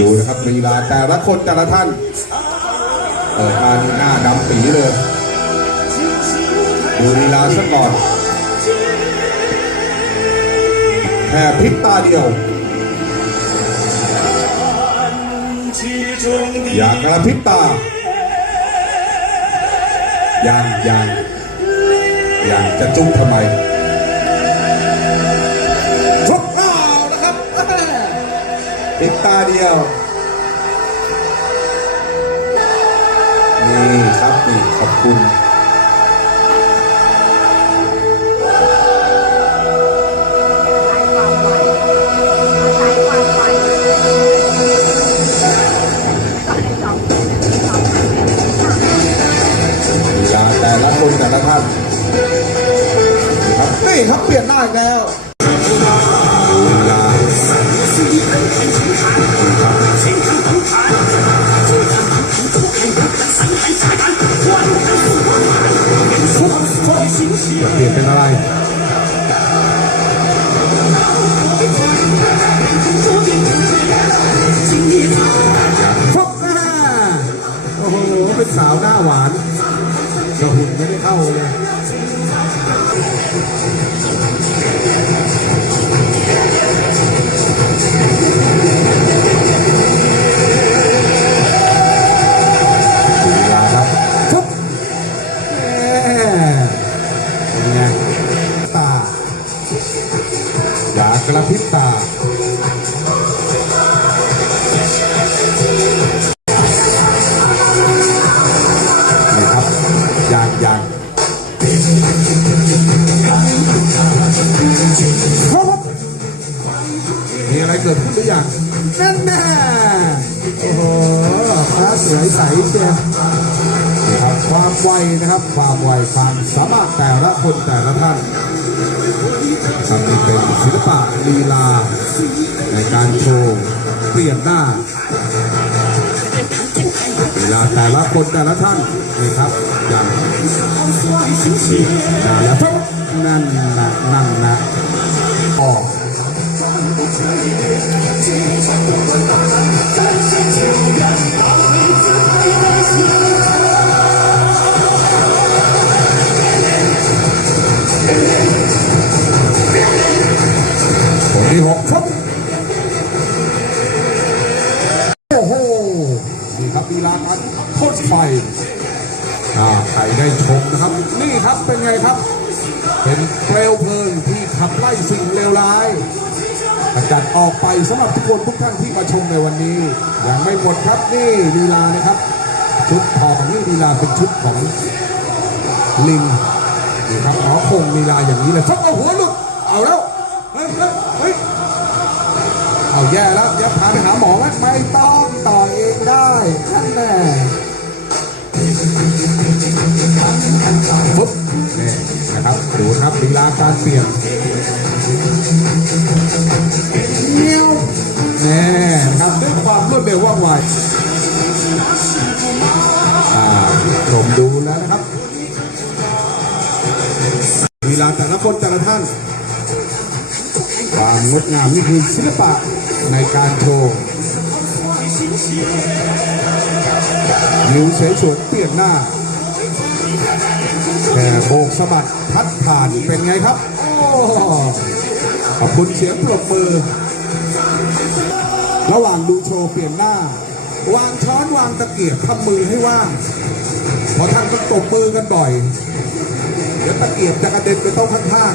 ดูนะครับลีลาแต่ละคนแต่ละท่านเปิดตาหน้าดำปีเลย ดูลีลาซะก่อนแค่พิษตาเดียว อย่ากระพิษตาอย่างอย่างอย่างจะจุ๊บทำไมาเดียว นี่ครับนี่ขอบคุณแต่ละคนแต่ละท่านครับนี่ครับเปลี่ยนหน้าอีกแล้ว สาวหน้าหวานกระหุ่นยังไม่เข้าเลย ความไวความสามารถแต่ละคนแต่ละท่านทำนี่เป็นศิลปะลีลา ในการโชว์เปลี่ยนหน้าเวลาแต่ละคนแต่ละท่านนี่ครับอย่างนั่นและครับนั่นนะนั่นนะออก ที่หกครับโอ้โหนี่ครับลีลาการพ่นไฟอ่าใครได้ชมนะครับ นี่ครับเป็นไงครับ เป็นเปลวเพลิงที่ขับไล่สิ่งเลวร้ายกจัดออกไปสำหรับทุกคนทุกท่านที่มาชมในวันนี้ยังไม่หมดครับนี่ลีลานะครับ ชุดทองนี่ลีลาเป็นชุดของลิงนี่ครับอ๋อคงลีลาอย่างนี้เลยฟักเอาหัวหลุดเอาแล้วเฮ้ย เอาแย่แล้วแย่พาไปหาหมอไหมไม่ต้องต่อเองได้ท่านแน่ปุ๊บนี่นะครับดูครับลีลาการเปลี่ยนเงี้ยวนี่นะครับด้วยความรวดเร็วว่องไวอ่าชมดูแล้วนะครับลีลาแต่ละคนแต่ละท่าน ความงดงามนี่คือศิลปะในการโชว์นิ้วเสฉวนเปลี่ยนหน้าแต่โบกสะบัดพัดผ่านเป็นไงครับ โอ้ขอบคุณเสียงปรบมือ ระหว่างดูโชว์เปลี่ยนหน้า วางช้อนวางตะเกียบทำมือให้ว่างเพราะท่านต้องตบมือกันบ่อย เดี๋ยวตะเกียบจะกระเด็นไปโต๊ะข้าง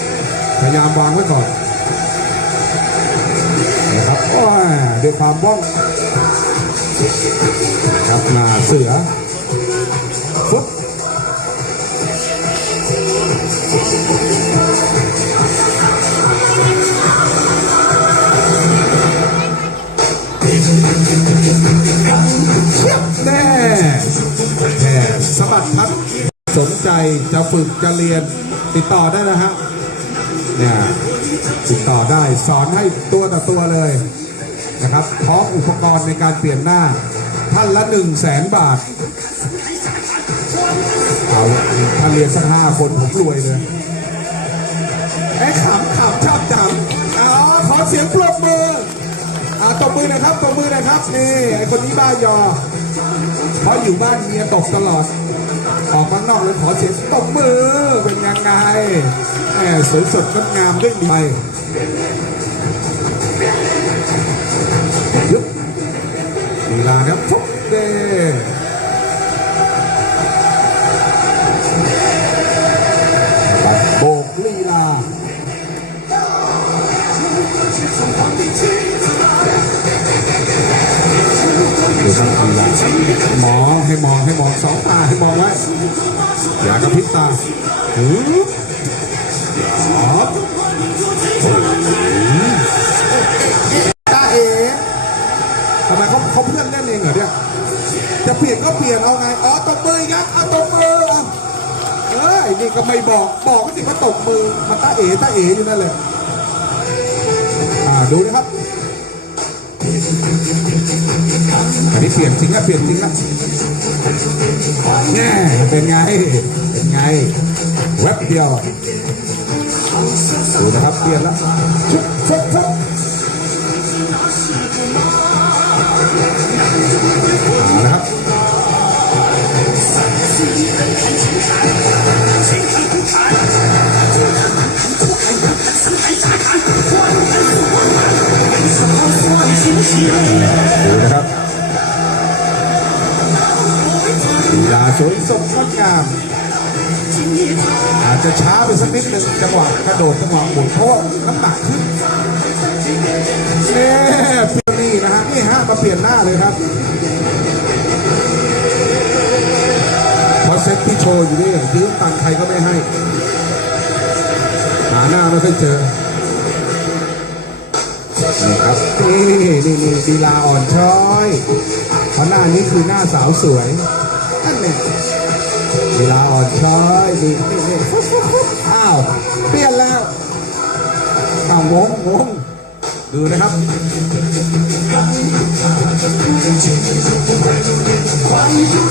ๆพยายามวางไว้ก่อน นะครับโอ้ยด้วยความว่องนะครับหน้าเสือฟุบแน่แน่สะบัดพัดสนใจจะฝึกจะเรียนติดต่อได้นะฮะเนี่ย ติดต่อได้สอนให้ตัวต่อตัวเลยนะครับพร้อมอุปกรณ์ในการเปลี่ยนหน้า ท่านละหนึ่งแสนบาทเอาท่านเรียนสักห้าคนผมรวยเลยไอ้ขำขำชอบจำอ๋อขอเสียงปรบมืออ่าตบมือนะครับตบมือนะครับนี่ไอ้คนนี้บ้ายอเพราะอยู่บ้านเมียตกตลอด ออกข้างนอกเลยขอเสียงตบมือเป็นยังไง แหมสวยสดงดงามด้วยดีไปยุบลีลาครับทุกเดโบกลีลาดูครับลีลามองให้มองให้มองสองตาให้มองไว้อย่ากระพริบตาหูครับ ตาเอ๋ทำไมเขาเขาเพื่อนเล่นเองเหรอเนี่ย จะเปลี่ยนก็เปลี่ยนเอาไง อ๋อตบมืออีกครับเอาตบมือเอาเอ้ยนี่ก็ไม่บอก บอกก็สิว่าตบมือ มันตาเอ๋ตาเอ๋อยู่นั่นเลยอ่าดูนะครับอันนี้เปลี่ยนจริงแล้วเปลี่ยนจริงแล้วแน่เป็นไง เป็นไง แวบเดียว ดูนะครับเปลี่ยนแล้วชุบชุบชุบเอาละครับดูนะครับลีลาสวยสดงดงาม สักนิดนึงจังหวะกระโดดจังหวะหมุนเพราะว่าน้ำหนักขึ้นเอ๊ะเปลี่ยนนี่นะฮะนี่ฮะมาเปลี่ยนหน้าเลยครับเพราะเซ็ตที่โชว์อยู่นี่ยืมตังใครก็ไม่ให้ หาหน้าไม่ค่อยเจอนี่ครับนี่นี่นี่ดีลาอ่อนช้อยเพราะหน้านี้คือหน้าสาวสวยนั่นเนี่ยดีลาอ่อนช้อยนี่นี่นี่าวเปลี่ยนแล้วอ้าวงงงงดูนะครับ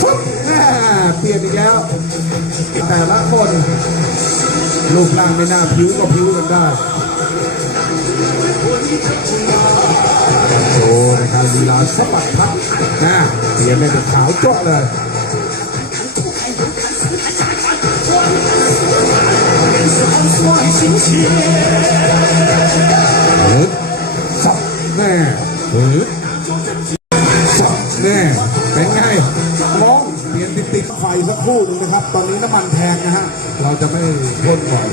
ฟุ๊บแม่เปลี่ยนอีกแล้ว แต่ละคนรูปร่างไม่น่าผิวก็ผิวกันได้โชว์นะครับลีลาสะบัดพัดนะเปลี่ยนเป็นขาวจ้วะเลย ฮึดสับแน่ฮึดสับแน่เป็นไงมองเปลี่ยนติดติดไฟสักครู่หนึงนะครับ ตอนนี้น้ำมันแพงนะฮะ เราจะไม่พ่นบ่อย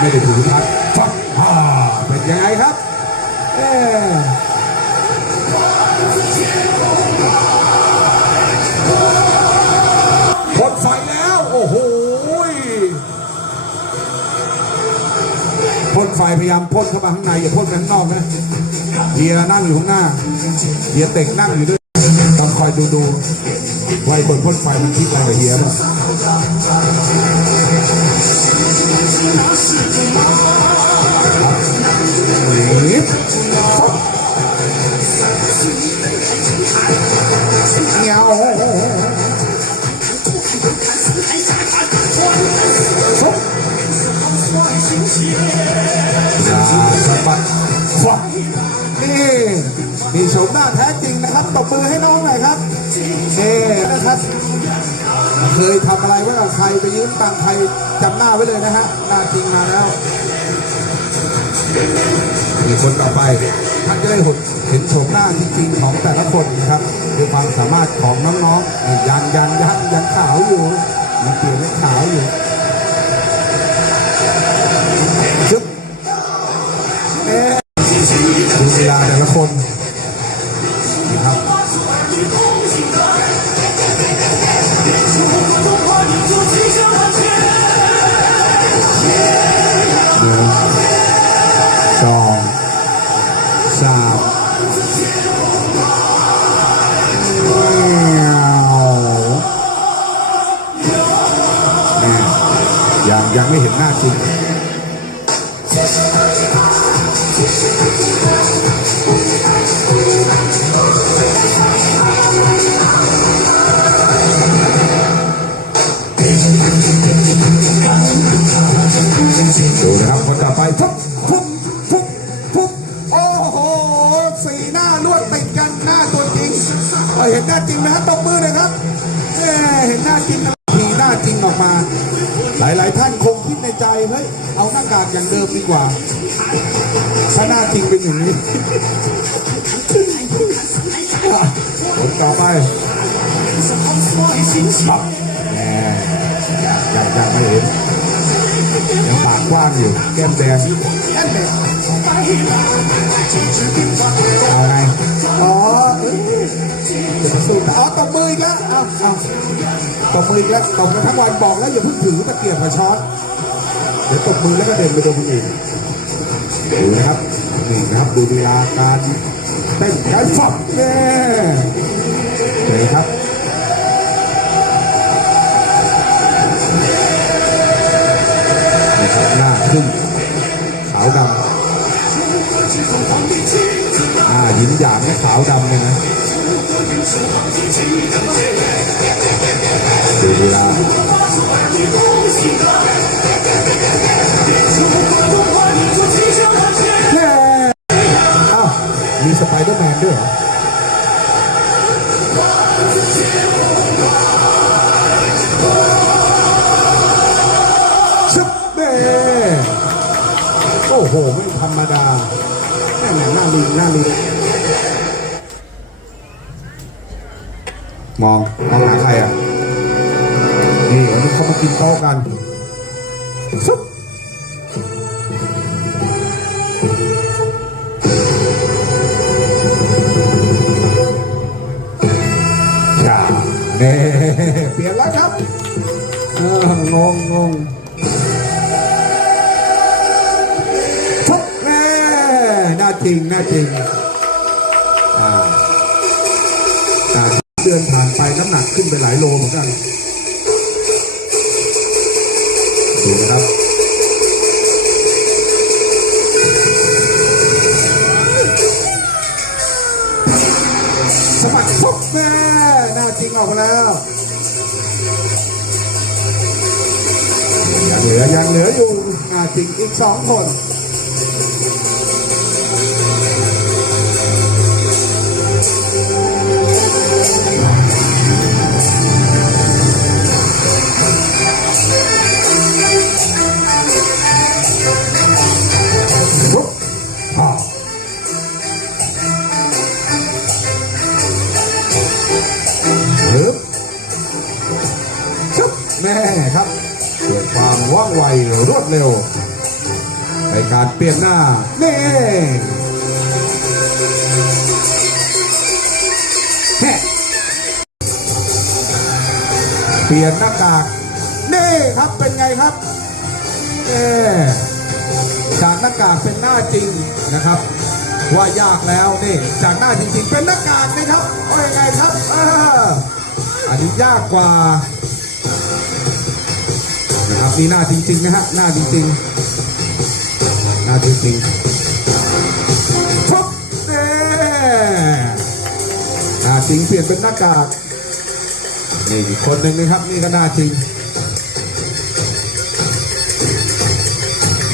ไม่ได้ถือพัดฟัดอ่าเป็นยังไงครับเอ๊ะหมดไฟแล้ว โอ้โหพ่นไฟพยายามพ่นเข้ามาข้างในอย่าพ่นไปข้างนอกนะเฮียนั่งอยู่ข้างหน้าเฮียเต็กนั่งอยู่ด้วยต้องคอยดูดูๆว่าไอ้คนพ่นไฟมันคิดอะไรกับเฮียบ้าง สบัดฟัดนี่มีโฉมหน้าแท้จริงนะครับตบมือให้น้องหน่อยครับนี่ นะครับเคยทำอะไรไว้กับใครไปยืมตังค์ใครจำหน้าไว้เลยนะฮะหน้าจริงมาแล้วมีคนต่อไปท่านจะได้เห็นโฉมหน้าจริงๆของแต่ละคนนะครับด้วยความสามารถของน้องๆนี่ยังยังยังยังขาวอยู่ยังเปลี่ยนให้ขาวอยู่ ดูนะครับคนต่อไปฟุบฟุบฟุบฟุบโอ้โหสีหน้านวดติดกันหน้าตัวจริงเห็นหน้าจริงไหมฮะตบมือเลยครับเห็นหน้าจริง หลายๆ ท่านคงคิดในใจเฮ้ยเอาหน้ากากอย่างเดิมดีกว่าถ้าหน้าจริงเป็นอย่างนี้คนต่อไปปั๊บแหมยังยังยังไม่เห็น ยังปากกว้างอยู่ แก้มแดงแก้มแดงเอาไงอ๋อเอ้ยจะมาสู้แต่อ๋อตบมืออีกแล้วเอาเอาตบมืออีกแล้วตบกันทั้งวันบอกแล้วอย่าเพิ่งถือตะเกียบมาช้อน เดี๋ยวตบมือแล้วก็เด่นไปโดนคนอื่นดูนะครับนี่นะครับดูลีลาการเต้นการฝับเนี่ยเห็นะครับ หยินหยางให้ขาวดำเลยนะดูดีละ มองมองหาใครอะ นี่วันนี้เขามากินโต๊ะกันซุบจ้าเน่เปลี่ยนแล้วครับเอองงงงทุกแม่น่าจริงน่าจริง น้ำหนักขึ้นไปหลายโลเหมือนกันดูนะครับสมัครทุกแม่น่าจริงออกมาแล้วยังเหลือยังเหลืออยู่น่าจริงอีกสองคน ความว่องไวรวดเร็ว ในการเปลี่ยนหน้านี่แฮ่เปลี่ยนหน้ากากนี่ครับเป็นไงครับเอจากหน้ากากเป็นหน้าจริงนะครับ ว่ายากแล้วนี่จากหน้าจริงๆเป็นหน้ากากนะครับว่ายังไงครับอ,อันนี้ยากกว่า นี่หน้าจริงๆนะฮะหน้าจริงๆหน้าจริงๆปุ๊บเน่หน้าจริงเปลี่ยนเป็นหน้ากากนี่อีกคนหนึ่งนะครับนี่ก็หน้าจริง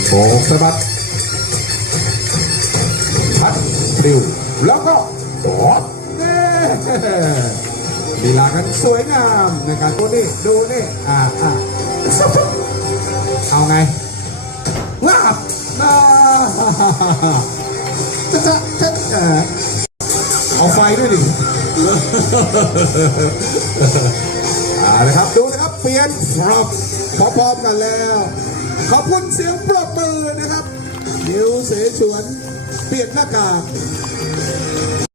โบกสะบัดพัดปลิวแล้วก็บอดเน่ลีลากันสวยงามในการตัวนี้ดูนี่อ่าอ่า เอาไงงาบน่าจะจะจะเออเอาไฟด้วยดิเอาละครับ ดูนะครับ เปลี่ยนพร้อมพร้อมกันแล้ว ขอบคุณเสียงปรบมือนะครับ นิวเสฉวน เปลี่ยนหน้ากาก